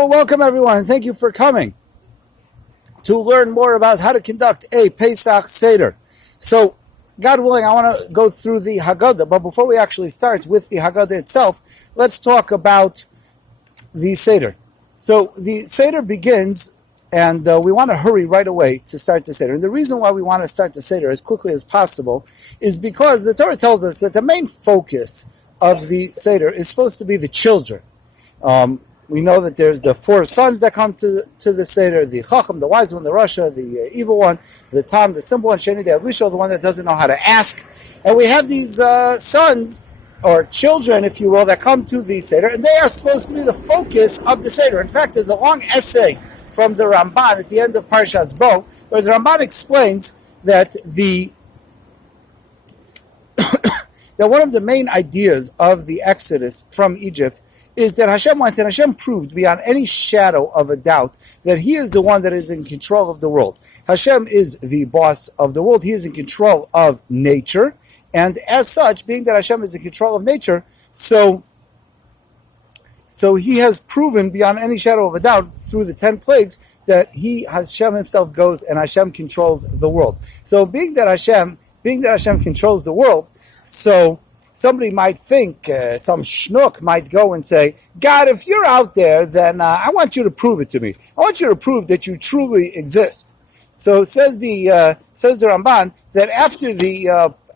So, welcome everyone, and thank you for coming to learn more about how to conduct a Pesach Seder. So, God willing, I want to go through the Haggadah, but before we actually start with the Haggadah itself, let's talk about the Seder. So, the Seder begins, and we want to hurry right away to start the Seder. And the reason why we want to start the Seder as quickly as possible is because the Torah tells us that the main focus of the Seder is supposed to be the children. We know that there's the four sons that come to the Seder, the Chacham, the wise one, the Rasha, the evil one, the Tam, the simple one, Sheni, the Elisha, the one that doesn't know how to ask. And we have these sons, or children, if you will, that come to the Seder, and they are supposed to be the focus of the Seder. In fact, there's a long essay from the Ramban at the end of Parshas Bo, where the Ramban explains that that one of the main ideas of the Exodus from Egypt is that Hashem went and Hashem proved beyond any shadow of a doubt that He is the one that is in control of the world. Hashem is the boss of the world. He is in control of nature. And as such, being that Hashem is in control of nature, so He has proven beyond any shadow of a doubt through the 10 plagues that Hashem Himself goes and Hashem controls the world. So being that Hashem controls the world, so somebody might think, some schnook might go and say, God, if you're out there, then I want you to prove it to me. I want you to prove that you truly exist. So says the Ramban that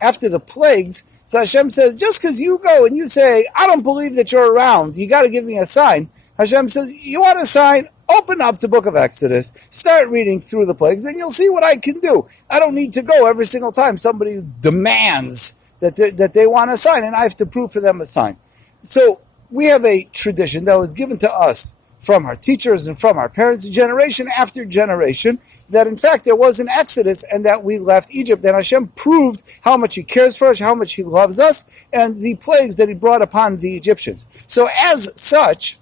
after the plagues, so Hashem says, just because you go and you say, I don't believe that you're around, you got to give me a sign. Hashem says, you want a sign? Open up the book of Exodus, start reading through the plagues, and you'll see what I can do. I don't need to go every single time somebody demands that they want a sign, and I have to prove for them a sign. So we have a tradition that was given to us from our teachers and from our parents, generation after generation, that in fact there was an Exodus and that we left Egypt, and Hashem proved how much He cares for us, how much He loves us, and the plagues that He brought upon the Egyptians. So as such,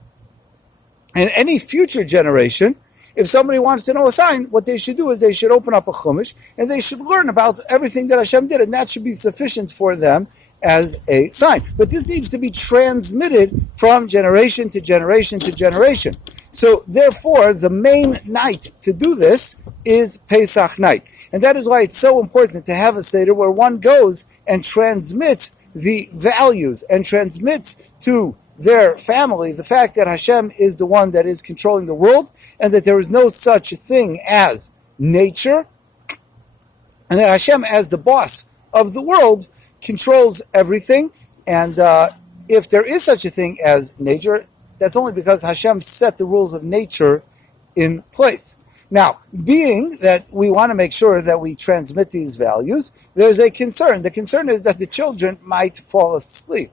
in any future generation, if somebody wants to know a sign, what they should do is they should open up a Chumash and they should learn about everything that Hashem did, and that should be sufficient for them as a sign. But this needs to be transmitted from generation to generation to generation. So therefore, the main night to do this is Pesach night. And that is why it's so important to have a Seder where one goes and transmits the values and transmits to their family the fact that Hashem is the one that is controlling the world, and that there is no such thing as nature, and that Hashem, as the boss of the world, controls everything. And if there is such a thing as nature, that's only because Hashem set the rules of nature in place. Now, being that we want to make sure that we transmit these values, there's a concern. The concern is that the children might fall asleep.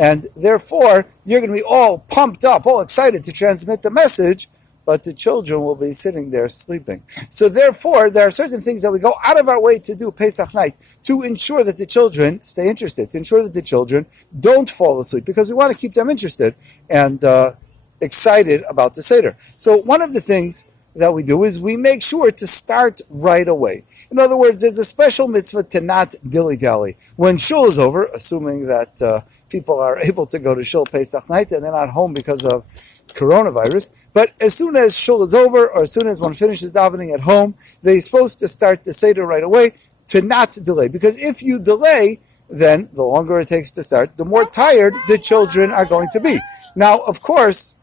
And therefore, you're going to be all pumped up, all excited to transmit the message, but the children will be sitting there sleeping. So therefore, there are certain things that we go out of our way to do Pesach night to ensure that the children stay interested, to ensure that the children don't fall asleep, because we want to keep them interested and excited about the Seder. So one of the things that we do is we make sure to start right away. In other words, there's a special mitzvah to not dilly-dally. When shul is over, assuming that people are able to go to shul Pesach night and they're not home because of coronavirus, but as soon as shul is over, or as soon as one finishes davening at home, they're supposed to start the Seder right away, to not delay. Because if you delay, then the longer it takes to start, the more tired the children are going to be. Now, of course,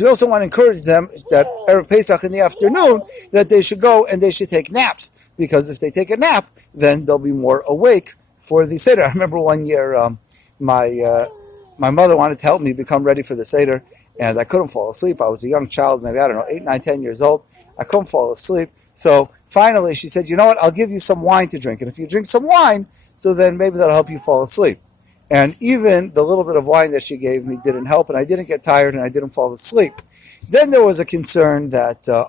we also want to encourage them that Erev Pesach in the afternoon, that they should go and they should take naps, because if they take a nap, then they'll be more awake for the Seder. I remember one year, my mother wanted to help me become ready for the Seder, and I couldn't fall asleep. I was a young child, maybe, 8, 9, 10 years old. I couldn't fall asleep. So finally she said, you know what, I'll give you some wine to drink. And if you drink some wine, so then maybe that'll help you fall asleep. And even the little bit of wine that she gave me didn't help, and I didn't get tired, and I didn't fall asleep. Then there was a concern that, so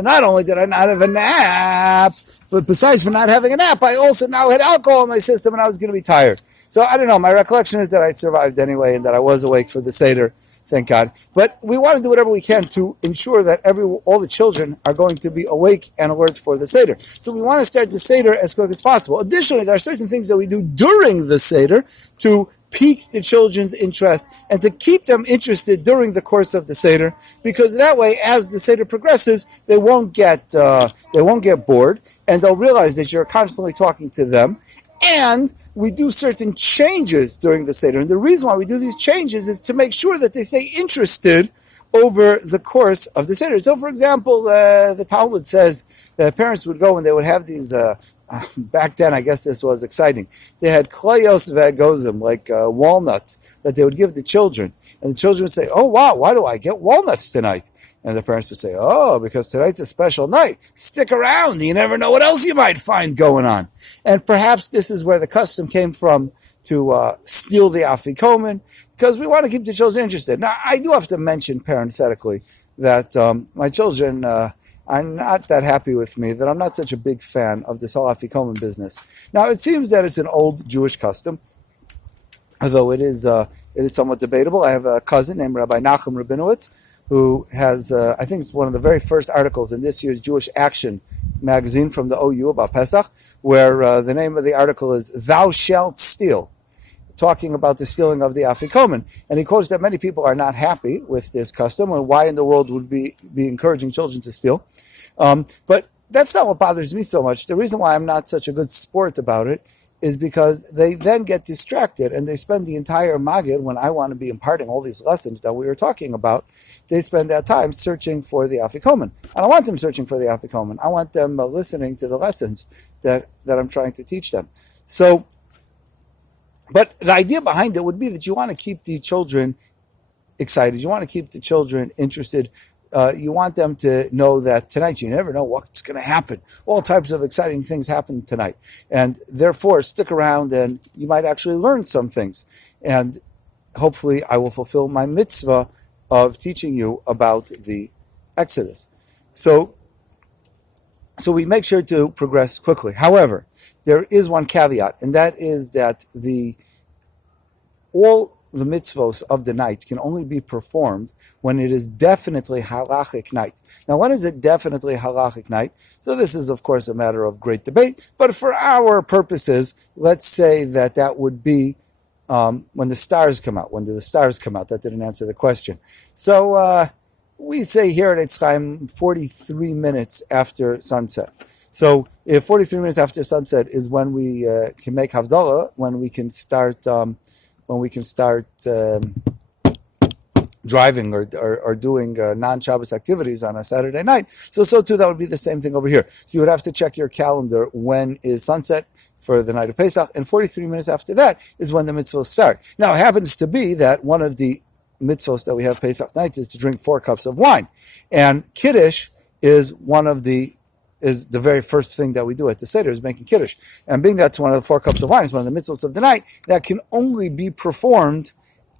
not only did I not have a nap, but besides for not having a nap, I also now had alcohol in my system, and I was going to be tired. So I don't know, my recollection is that I survived anyway, and that I was awake for the Seder, thank God. But we want to do whatever we can to ensure that all the children are going to be awake and alert for the Seder. So we want to start the Seder as quick as possible. Additionally, there are certain things that we do during the Seder to pique the children's interest and to keep them interested during the course of the Seder, because that way, as the Seder progresses, they won't get bored, and they'll realize that you're constantly talking to them. And we do certain changes during the Seder, and the reason why we do these changes is to make sure that they stay interested over the course of the Seder. So, for example, the Talmud says that parents would go and they would have these. Back then, I guess this was exciting. They had klayos v'agozim, like walnuts, that they would give the children. And the children would say, "Oh, wow, why do I get walnuts tonight?" And the parents would say, "Oh, because tonight's a special night. Stick around. You never know what else you might find going on." And perhaps this is where the custom came from to steal the afikomen, because we want to keep the children interested. Now, I do have to mention parenthetically that my children are not that happy with me, that I'm not such a big fan of this whole afikomen business. Now, it seems that it's an old Jewish custom, although it is somewhat debatable. I have a cousin named Rabbi Rabinowitz, who has, I think it's one of the very first articles in this year's Jewish Action magazine from the OU about Pesach, where the name of the article is "Thou Shalt Steal," talking about the stealing of the afikomen. And he quotes that many people are not happy with this custom, and why in the world would be encouraging children to steal. But that's not what bothers me so much. The reason why I'm not such a good sport about it is because they then get distracted and they spend the entire Magid, when I want to be imparting all these lessons that we were talking about, they spend that time searching for the afikomen. I don't want them searching for the afikomen. I want them listening to the lessons that I'm trying to teach them. So, but the idea behind it would be that you want to keep the children excited. You want to keep the children interested. You want them to know that tonight you never know what's going to happen. All types of exciting things happen tonight. And therefore, stick around and you might actually learn some things. And hopefully I will fulfill my mitzvah of teaching you about the Exodus. So we make sure to progress quickly. However, there is one caveat, and that is that all the mitzvos of the night can only be performed when it is definitely halachic night. Now, when is it definitely halachic night? So this is, of course, a matter of great debate, but for our purposes, let's say that would be when the stars come out. When do the stars come out? That didn't answer the question. So we say here at Eitzchaim 43 minutes after sunset. So if 43 minutes after sunset is when we can make Havdalah, when we can start driving or doing non-Shabbos activities on a Saturday night. So too, that would be the same thing over here. So you would have to check your calendar when is sunset for the night of Pesach, and 43 minutes after that is when the mitzvahs start. Now, it happens to be that one of the mitzvahs that we have Pesach night is to drink 4 cups of wine. And Kiddush is the very first thing that we do at the Seder, is making Kiddush. And being that one of the 4 cups of wine is one of the mitzvahs of the night, that can only be performed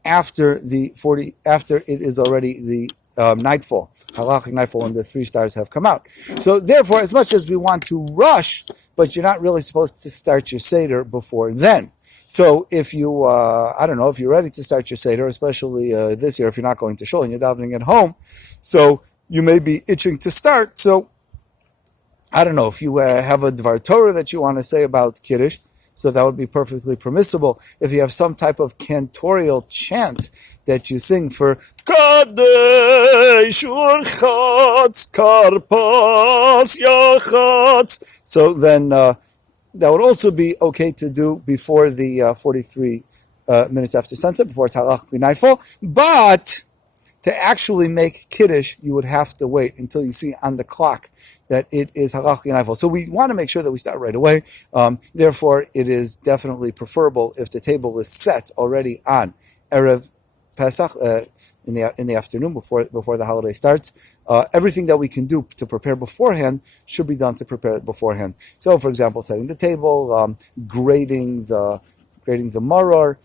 after it is already the nightfall, halachic nightfall, when the 3 stars have come out. So therefore, as much as we want to rush, but you're not really supposed to start your Seder before then. So if you, if you're ready to start your Seder, especially this year, if you're not going to shul and you're davening at home, so you may be itching to start. So I don't know, if you have a Dvar Torah that you want to say about Kiddush, so that would be perfectly permissible. If you have some type of cantorial chant that you sing for Kadesh Urchatz Karpas Yachatz, so then that would also be okay to do before the 43 minutes after sunset, before it's halachic nightfall. But to actually make Kiddush, you would have to wait until you see on the clock that it is halachic nightfall. So we want to make sure that we start right away. Therefore, it is definitely preferable if the table is set already on Erev Pesach in the afternoon before the holiday starts. Everything that we can do to prepare beforehand should be done to prepare it beforehand. So, for example, setting the table, grading the maror,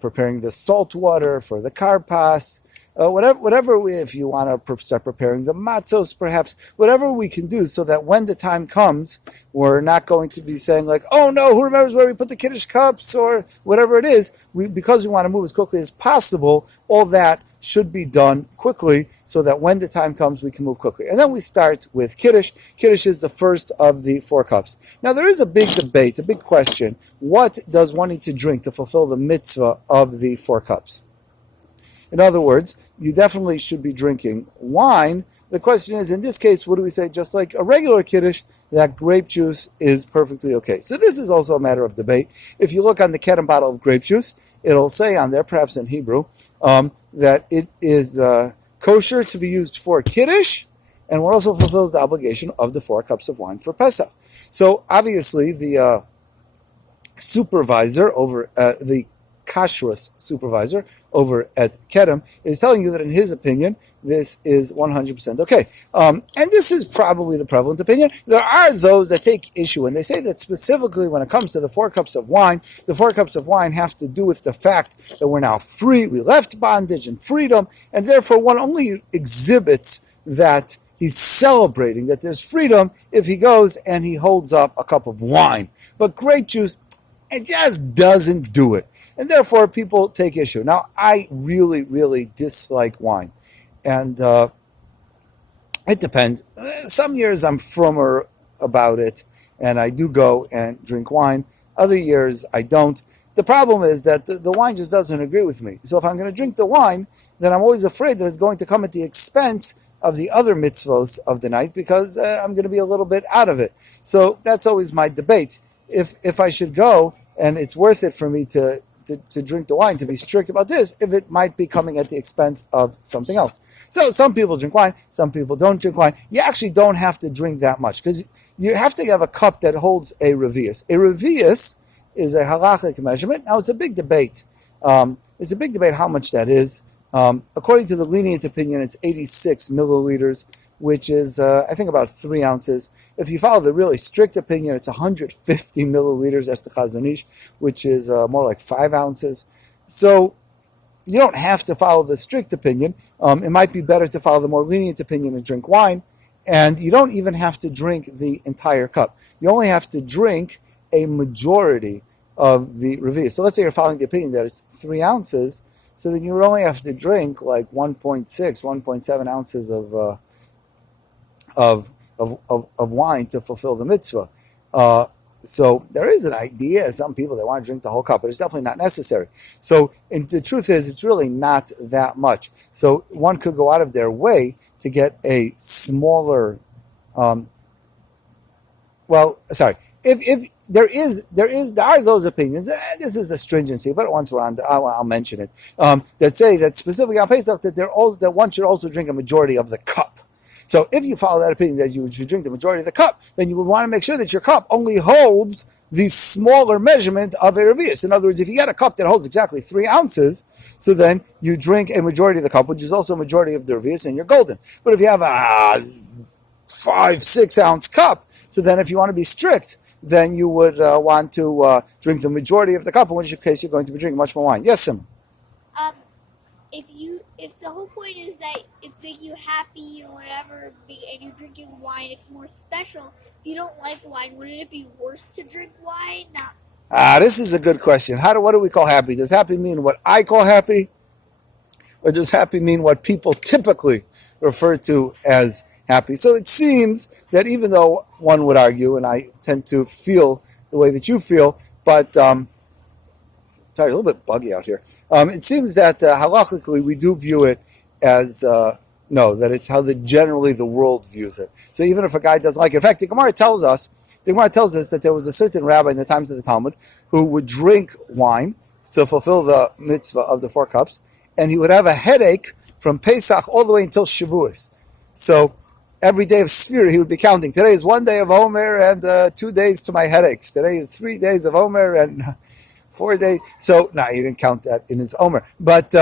preparing the salt water for the karpas, whatever if you want to start preparing the matzos, perhaps, whatever we can do so that when the time comes, we're not going to be saying like, oh no, who remembers where we put the Kiddush cups or whatever it is. Because we want to move as quickly as possible, all that should be done quickly so that when the time comes, we can move quickly. And then we start with Kiddush. Kiddush is the first of the 4 cups. Now, there is a big debate, a big question. What does one need to drink to fulfill the mitzvah of the 4 cups? In other words, you definitely should be drinking wine. The question is, in this case, what do we say? Just like a regular Kiddush, that grape juice is perfectly okay. So this is also a matter of debate. If you look on the Kedem bottle of grape juice, it'll say on there, perhaps in Hebrew, that it is kosher to be used for Kiddush, and what also fulfills the obligation of the 4 cups of wine for Pesach. So obviously, the supervisor over the kashrus supervisor over at Kedem is telling you that in his opinion, this is 100% okay. And this is probably the prevalent opinion. There are those that take issue, and they say that specifically when it comes to the 4 cups of wine, the 4 cups of wine have to do with the fact that we're now free, we left bondage and freedom, and therefore one only exhibits that he's celebrating that there's freedom if he goes and he holds up a cup of wine. But grape juice, it just doesn't do it. And therefore, people take issue. Now, I really, really dislike wine. And it depends. Some years I'm frummer about it, and I do go and drink wine. Other years, I don't. The problem is that the wine just doesn't agree with me. So if I'm going to drink the wine, then I'm always afraid that it's going to come at the expense of the other mitzvos of the night, because I'm going to be a little bit out of it. So that's always my debate. If I should go, and it's worth it for me to drink the wine, to be strict about this, if it might be coming at the expense of something else. So some people drink wine, some people don't drink wine. You actually don't have to drink that much, because you have to have a cup that holds a revius. A revius is a halachic measurement. Now, it's a big debate. It's a big debate how much that is. According to the lenient opinion, it's 86 milliliters, which is, I think, about 3 ounces. If you follow the really strict opinion, it's 150 milliliters, that's the Chazon Ish, which is more like 5 ounces. So you don't have to follow the strict opinion. It might be better to follow the more lenient opinion and drink wine. And you don't even have to drink the entire cup. You only have to drink a majority of the revius. So let's say you're following the opinion that it's 3 ounces, so then you would only have to drink like 1.6, 1.7 ounces of wine to fulfill the mitzvah. So there is an idea, some people that want to drink the whole cup, but it's definitely not necessary. So, and the truth is, it's really not that much. So one could go out of their way to get a smaller, if there are those opinions. This is a stringency, but once we're on, I'll mention it. That say that specifically on Pesach that one should also drink a majority of the cup. So if you follow that opinion that you should drink the majority of the cup, then you would want to make sure that your cup only holds the smaller measurement of a revius. In other words, if you get a cup that holds exactly 3 ounces, so then you drink a majority of the cup, which is also a majority of the revius, and you're golden. But if you have a 5-6 ounce cup, so then if you want to be strict, then you would want to drink the majority of the cup, in which case you're going to be drinking much more wine. Yes, Sim? If the whole point is that it's making you happy or whatever, and you're drinking wine, it's more special. If you don't like wine, wouldn't it be worse to drink wine? This is a good question. What do we call happy? Does happy mean what I call happy? Or does happy mean what people typically refer to as happy? So it seems that even though one would argue, and I tend to feel the way that you feel, but sorry, a little bit buggy out here. It seems that halachically we do view it as that it's how generally the world views it. So even if a guy doesn't like it, in fact, the Gemara tells us that there was a certain rabbi in the times of the Talmud who would drink wine to fulfill the mitzvah of the 4 cups, and he would have a headache from Pesach all the way until Shavuos. So every day of Sfira he would be counting. Today is 1 day of Omer and 2 days to my headaches. Today is 3 days of Omer and 4 days. So, he didn't count that in his Omer. But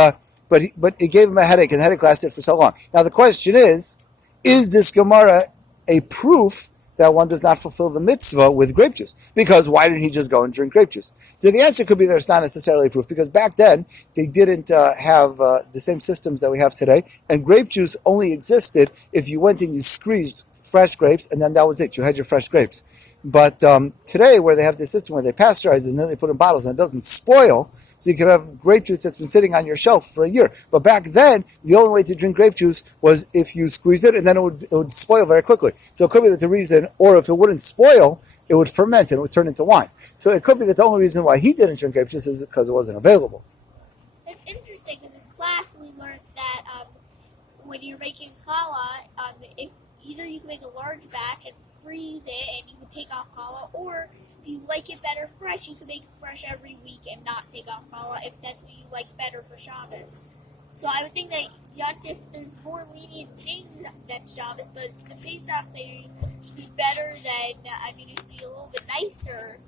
it gave him a headache, and the headache lasted for so long. Now the question is this Gemara a proof that one does not fulfill the mitzvah with grape juice. Because why didn't he just go and drink grape juice? So the answer could be there's not necessarily proof, because back then they didn't have the same systems that we have today, and grape juice only existed if you went and you squeezed fresh grapes, and then that was it. You had your fresh grapes. But today, where they have this system where they pasteurize it and then they put it in bottles and it doesn't spoil, so you can have grape juice that's been sitting on your shelf for a year. But back then, the only way to drink grape juice was if you squeezed it, and then it would spoil very quickly. So it could be that the reason, or if it wouldn't spoil, it would ferment and it would turn into wine. So it could be that the only reason why he didn't drink grape juice is because it wasn't available. It's interesting because in class we learned that when you're making challah, if either you can make a large batch and freeze it and you can take off challah, or if you like it better fresh, you can make it fresh every week and not take off challah if that's what you like better for Shabbos. So I would think that Yontif is more lenient things than Shabbos, but the Pesach they should be better than, it should be a little bit nicer.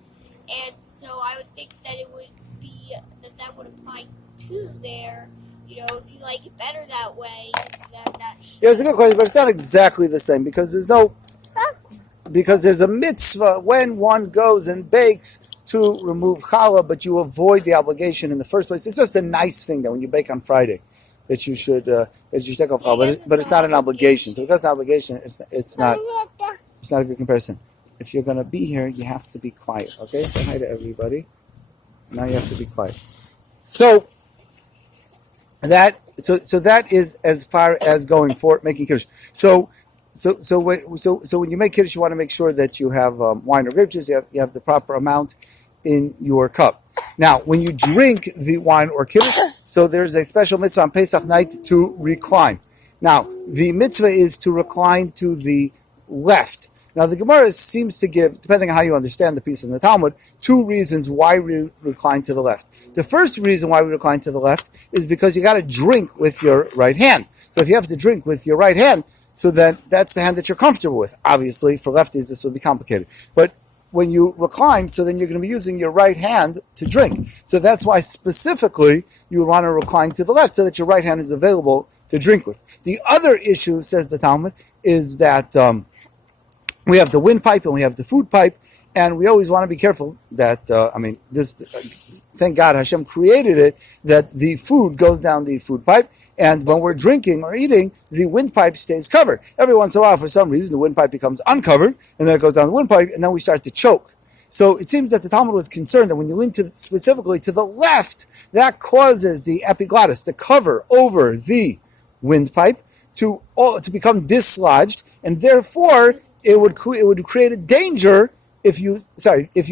And so I would think that it would be, that would apply to there. If you like it better that way, then that should... Yeah, it's a good question, but it's not exactly the same, because there's a mitzvah when one goes and bakes to remove challah, but you avoid the obligation in the first place. It's just a nice thing that when you bake on Friday, that you should take off challah, but it's not an obligation. So because it's an obligation, it's not a good comparison. If you're going to be here, you have to be quiet. Okay, say hi to everybody. Now you have to be quiet. So that is as far as going for making Kiddush. So when you make Kiddush, you want to make sure that you have wine or grape juice. You have the proper amount in your cup. Now, when you drink the wine or Kiddush, so there's a special mitzvah on Pesach night to recline. Now, the mitzvah is to recline to the left. Now, the Gemara seems to give, depending on how you understand the piece in the Talmud, two reasons why we recline to the left. The first reason why we recline to the left is because you got to drink with your right hand. So if you have to drink with your right hand, so then that's the hand that you're comfortable with. Obviously, for lefties, this would be complicated. But when you recline, so then you're going to be using your right hand to drink. So that's why specifically you would want to recline to the left so that your right hand is available to drink with. The other issue, says the Talmud, is that we have the windpipe and we have the food pipe, and we always want to be careful that, thank God Hashem created it, that the food goes down the food pipe, and when we're drinking or eating, the windpipe stays covered. Every once in a while, for some reason, the windpipe becomes uncovered, and then it goes down the windpipe, and then we start to choke. So it seems that the Talmud was concerned that when you lean specifically to the left, that causes the epiglottis, the cover over the windpipe, to become dislodged, and therefore it would create a danger. If you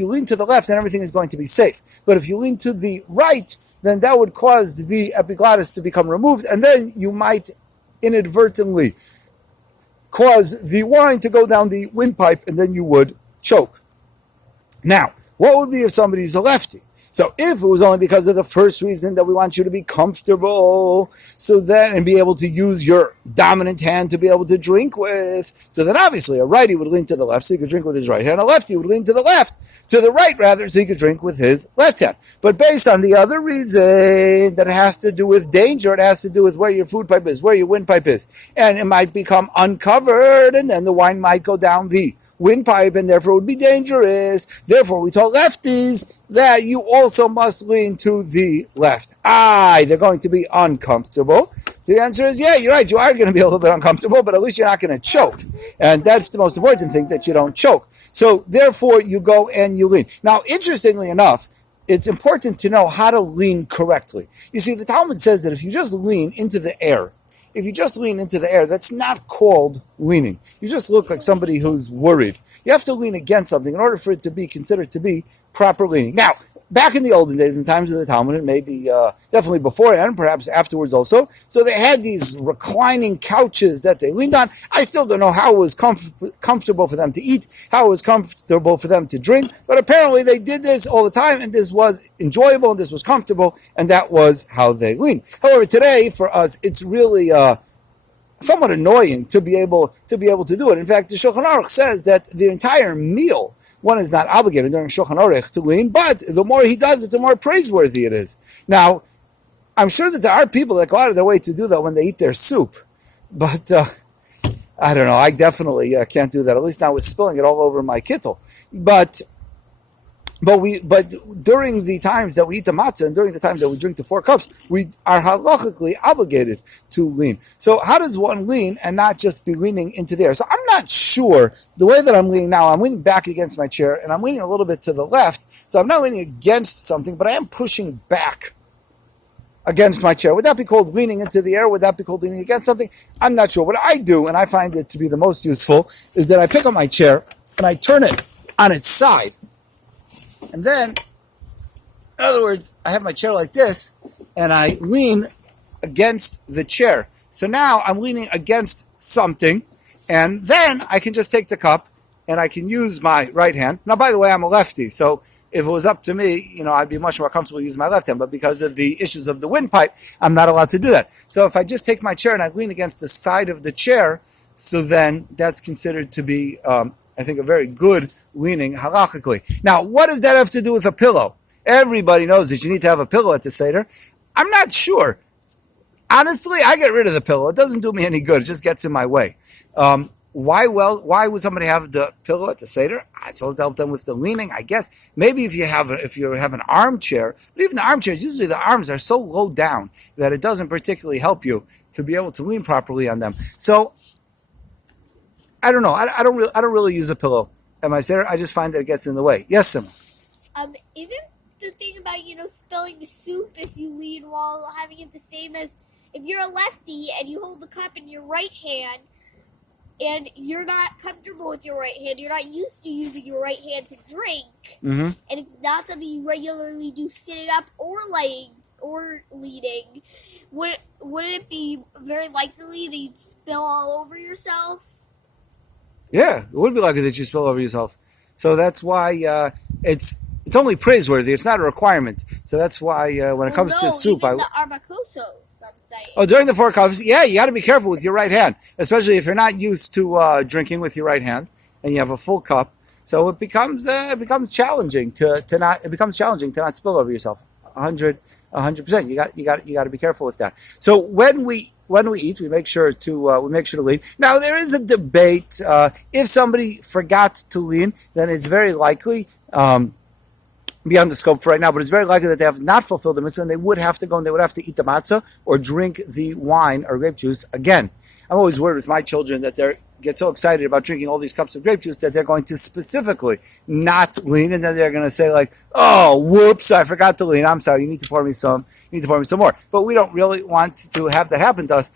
lean to the left, then everything is going to be safe. But if you lean to the right, then that would cause the epiglottis to become removed, and then you might inadvertently cause the wine to go down the windpipe, and then you would choke. Now, what would be if somebody's a lefty? So if it was only because of the first reason that we want you to be comfortable, and be able to use your dominant hand to be able to drink with, so then obviously a righty would lean to the left so he could drink with his right hand, a lefty would lean to the right rather, so he could drink with his left hand. But based on the other reason that it has to do with danger, it has to do with where your food pipe is, where your windpipe is, and it might become uncovered, and then the wine might go down the windpipe, and therefore it would be dangerous. Therefore, we told lefties that you also must lean to the left. They're going to be uncomfortable. So the answer is, yeah, you're right, you are going to be a little bit uncomfortable, but at least you're not going to choke. And that's the most important thing, that you don't choke. So therefore, you go and you lean. Now, interestingly enough, it's important to know how to lean correctly. You see, the Talmud says that if you just lean into the air, that's not called leaning. You just look like somebody who's worried. You have to lean against something in order for it to be considered to be proper leaning. Now, back in the olden days, in times of the Talmud, and maybe definitely beforehand, perhaps afterwards also, so they had these reclining couches that they leaned on. I still don't know how it was comfortable for them to eat, how it was comfortable for them to drink, but apparently they did this all the time, and this was enjoyable, and this was comfortable, and that was how they leaned. However, today, for us, it's really somewhat annoying to be able to do it. In fact, the Shulchan Aruch says that the entire meal, one is not obligated during Shulchan Aruch to lean, but the more he does it, the more praiseworthy it is. Now, I'm sure that there are people that go out of their way to do that when they eat their soup, but I don't know. I definitely can't do that. At least not with spilling it all over my kittel. But during the times that we eat the matzah and during the time that we drink the 4 cups, we are halachically obligated to lean. So how does one lean and not just be leaning into the air? So I'm not sure. The way that I'm leaning now, I'm leaning back against my chair and I'm leaning a little bit to the left. So I'm not leaning against something, but I am pushing back against my chair. Would that be called leaning into the air? Would that be called leaning against something? I'm not sure. What I do, and I find it to be the most useful, is that I pick up my chair and I turn it on its side. And then, in other words, I have my chair like this, and I lean against the chair. So now I'm leaning against something, and then I can just take the cup, and I can use my right hand. Now, by the way, I'm a lefty, so if it was up to me, I'd be much more comfortable using my left hand, but because of the issues of the windpipe, I'm not allowed to do that. So if I just take my chair and I lean against the side of the chair, so then that's considered to be I think a very good leaning halachically. Now, what does that have to do with a pillow? Everybody knows that you need to have a pillow at the Seder. I'm not sure. Honestly, I get rid of the pillow. It doesn't do me any good. It just gets in my way. Why would somebody have the pillow at the Seder? It's supposed to help them with the leaning, I guess. Maybe if you have an armchair, but even the armchairs, usually the arms are so low down that it doesn't particularly help you to be able to lean properly on them. So I don't know. I don't really use a pillow at my Seder. I just find that it gets in the way. Yes, Simon. Isn't the thing about spilling the soup if you lean while having it the same as if you're a lefty and you hold the cup in your right hand and you're not comfortable with your right hand, you're not used to using your right hand to drink, and it's not something you regularly do sitting up or laying or leaning, wouldn't it be very likely that you'd spill all over yourself? Yeah, it would be likely that you spill over yourself. So that's why it's only praiseworthy. It's not a requirement. So that's why when it comes to soup, even the arbacosos, I'm saying. Oh, during the 4 cups, yeah, you got to be careful with your right hand, especially if you're not used to drinking with your right hand and you have a full cup. So it becomes challenging to not spill over yourself. 100%. You got to be careful with that. So when we eat, we make sure to lean. Now there is a debate. If somebody forgot to lean, then it's very likely beyond the scope for right now, but it's very likely that they have not fulfilled the mitzvah and they would have to go and they would have to eat the matzah or drink the wine or grape juice again. I'm always worried with my children that they get so excited about drinking all these cups of grape juice that they're going to specifically not lean, and then they're going to say like, "Oh, whoops, I forgot to lean. I'm sorry. You need to pour me some more." But we don't really want to have that happen to us.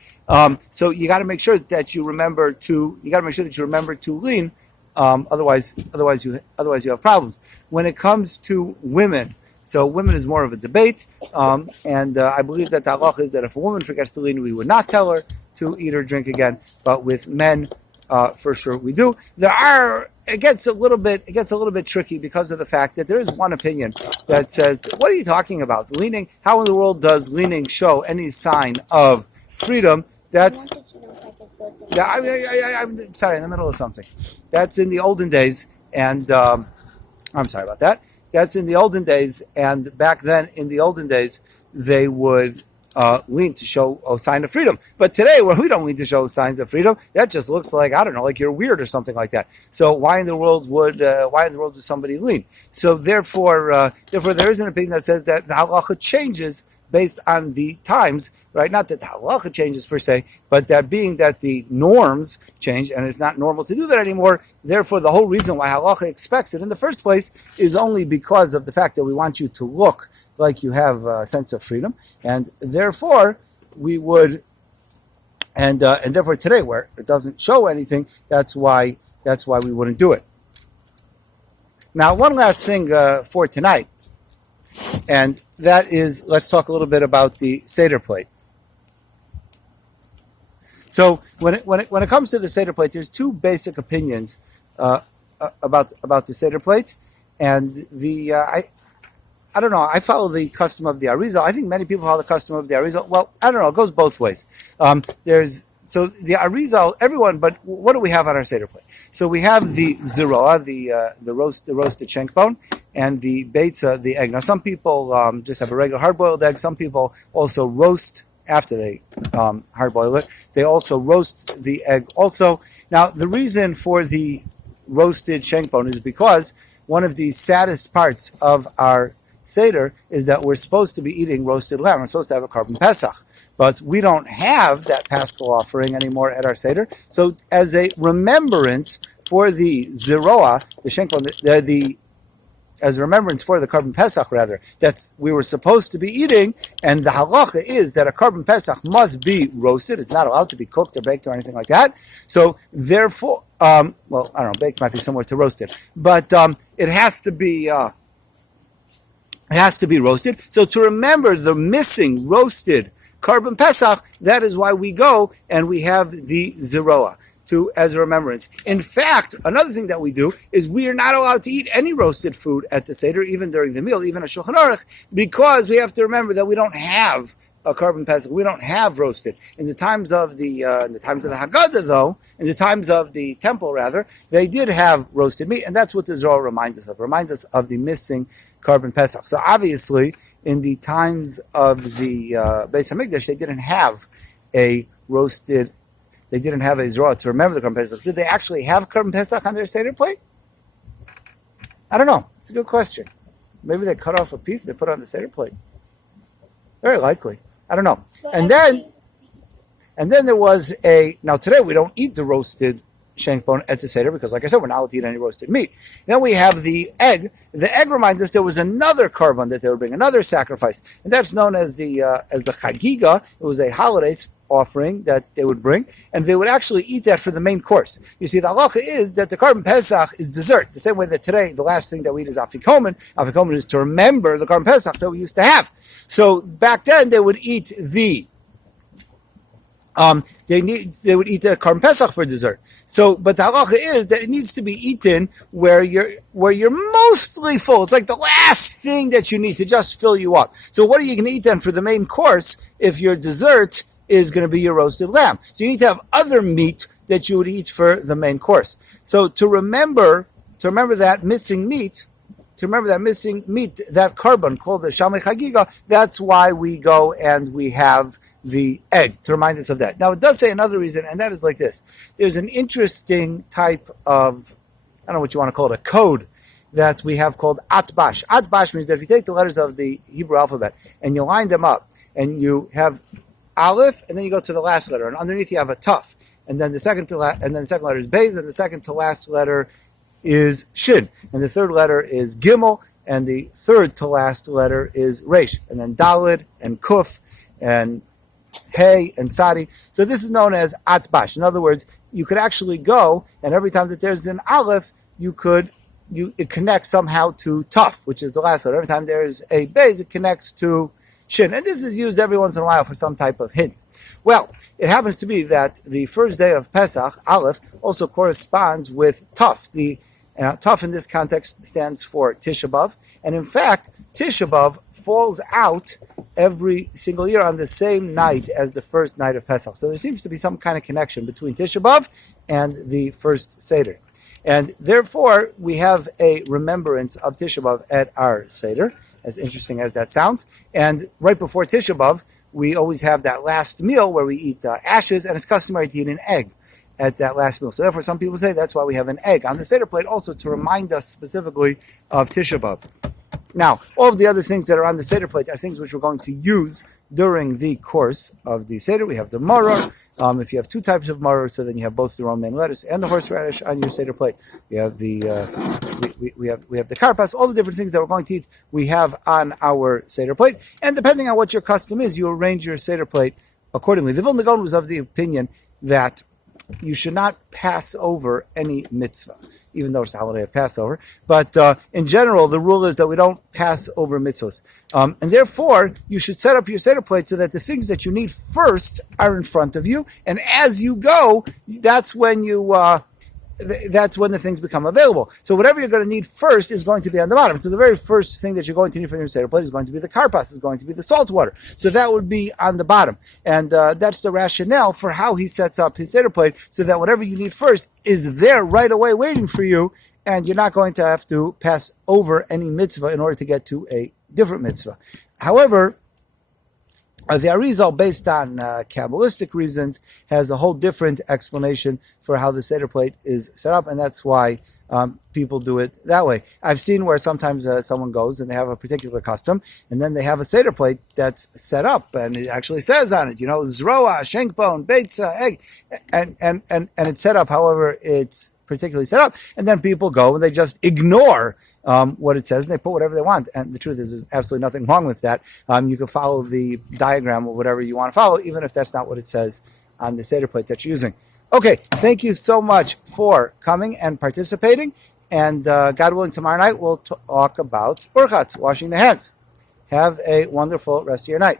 So you got to make sure that you remember to lean. Otherwise you have problems. When it comes to women, so women is more of a debate, and I believe that the halacha is that if a woman forgets to lean, we would not tell her to eat or drink again. But with men, for sure we do. It gets a little bit tricky because of the fact that there is one opinion that says, "What are you talking about? Leaning? How in the world does leaning show any sign of freedom?" That's I'm sorry, in the middle of something. That's in the olden days, and I'm sorry about that. That's in the olden days, and back then in the olden days, they would lean to show a sign of freedom. But today, where we don't lean to show signs of freedom, that just looks like, I don't know, like you're weird or something like that. So why in the world would somebody lean? So therefore, there is an opinion that says that the halacha changes based on the times, right? Not that the halacha changes per se, but that being that the norms change and it's not normal to do that anymore, therefore the whole reason why halacha expects it in the first place is only because of the fact that we want you to look like you have a sense of freedom, and therefore we would, and therefore today where it doesn't show anything, that's why we wouldn't do it. Now, one last thing for tonight, and that is, let's talk a little bit about the Seder plate. So when it comes to the Seder plate, there's two basic opinions about the Seder plate, and I don't know. I follow the custom of the Arizal. I think many people follow the custom of the Arizal. Well, I don't know. It goes both ways. So the Arizal, everyone, but what do we have on our Seder plate? So we have the ziroa, the roasted shank bone, and the beitza, the egg. Now, some people just have a regular hard-boiled egg. Some people also roast after they hard-boil it. They also roast the egg also. Now, the reason for the roasted shank bone is because one of the saddest parts of our Seder is that we're supposed to be eating roasted lamb. We're supposed to have a carbon Pesach. But we don't have that Paschal offering anymore at our Seder. So as a remembrance for the Zeroah, the shank bone, as a remembrance for the carbon Pesach, rather, that's we were supposed to be eating, and the halacha is that a carbon Pesach must be roasted. It's not allowed to be cooked or baked or anything like that. So therefore, well, I don't know, baked might be similar to roasted, but it has to be roasted. So to remember the missing roasted carbon Pesach, that is why we go and we have the Zeroah as a remembrance. In fact, another thing that we do is we are not allowed to eat any roasted food at the Seder, even during the meal, even a Shulchan Aruch, because we have to remember that we don't have a carbon Pesach. We don't have roasted. In the times of the Haggadah, though, in the times of the temple, rather, they did have roasted meat, and that's what the Zohar reminds us of. Reminds us of the missing carbon Pesach. So obviously, in the times of the Beis Hamikdash, they didn't have a roasted. They didn't have a Zohar to remember the carbon Pesach. Did they actually have carbon Pesach on their Seder plate? I don't know. It's a good question. Maybe they cut off a piece and they put it on the Seder plate. Very likely. I don't know. And then there was now today we don't eat the roasted shank bone at the Seder because, like I said, we're not allowed to eat any roasted meat. Then we have the egg. The egg reminds us there was another carbon that they would bring, another sacrifice, and that's known as the chagiga. It was a holiday offering that they would bring, and they would actually eat that for the main course. You see, the halacha is that the carbon Pesach is dessert, the same way that today the last thing that we eat is afikomen. Afikomen is to remember the carbon Pesach that we used to have. So back then they would eat the they would eat the carbon Pesach for dessert. So, but the halacha is that it needs to be eaten where you're mostly full. It's like the last thing that you need to just fill you up. So what are you going to eat then for the main course if your dessert is going to be your roasted lamb? So you need to have other meat that you would eat for the main course. So to remember that missing meat, that carbon called the Shamei Chagiga, that's why we go and we have the egg, to remind us of that. Now, it does say another reason, and that is like this. There's an interesting type of, I don't know what you want to call it, a code that we have called Atbash. Atbash means that if you take the letters of the Hebrew alphabet and you line them up, and you have Aleph, and then you go to the last letter, and underneath you have a Tuf, and then the second letter is Beis, and the second to last letter is Shin, and the third letter is Gimel, and the third to last letter is Resh, and then Dalid, and Kuf, and Hey, and Sadi. So this is known as Atbash. In other words, you could actually go, and every time that there's an Aleph, it connects somehow to Tuf, which is the last letter. Every time there is a Beis, it connects to Shin, and this is used every once in a while for some type of hint. Well, it happens to be that the first day of Pesach, Aleph, also corresponds with Tuf. Tuf in this context stands for Tisha B'Av, and in fact, Tisha B'Av falls out every single year on the same night as the first night of Pesach. So there seems to be some kind of connection between Tisha B'Av and the first Seder. And therefore, we have a remembrance of Tisha B'Av at our Seder, as interesting as that sounds. And right before Tisha B'Av, we always have that last meal where we eat ashes, and it's customary to eat an egg at that last meal. So therefore, some people say that's why we have an egg on the Seder plate, also to remind us specifically of Tisha B'Av. Now, all of the other things that are on the Seder plate are things which we're going to use during the course of the Seder. We have the maror. If you have two types of maror, so then you have both the romaine lettuce and the horseradish on your Seder plate. We have the we have the karpas. All the different things that we're going to eat, we have on our Seder plate. And depending on what your custom is, you arrange your Seder plate accordingly. The Vilna Gaon was of the opinion that you should not pass over any mitzvah, even though it's the holiday of Passover. But in general, the rule is that we don't pass over mitzvahs. And therefore, you should set up your Seder plate so that the things that you need first are in front of you. And as you go, that's when the things become available. So whatever you're going to need first is going to be on the bottom. So the very first thing that you're going to need for your Seder plate is going to be the karpas, is going to be the salt water. So that would be on the bottom. And that's the rationale for how he sets up his Seder plate, so that whatever you need first is there right away waiting for you, and you're not going to have to pass over any mitzvah in order to get to a different mitzvah. However, The Arizal, based on Kabbalistic reasons, has a whole different explanation for how the Seder plate is set up, and that's why people do it that way. I've seen where sometimes someone goes and they have a particular custom, and then they have a Seder plate that's set up, and it actually says on it, Zroa, Shenkbone, Beitza, egg, and it's set up however it's particularly set up, and then people go and they just ignore what it says and they put whatever they want. And the truth is, there's absolutely nothing wrong with that. You can follow the diagram or whatever you want to follow, even if that's not what it says on the Seder plate that you're using. Okay, thank you so much for coming and participating. And God willing, tomorrow night we'll talk about urchatz, washing the hands. Have a wonderful rest of your night.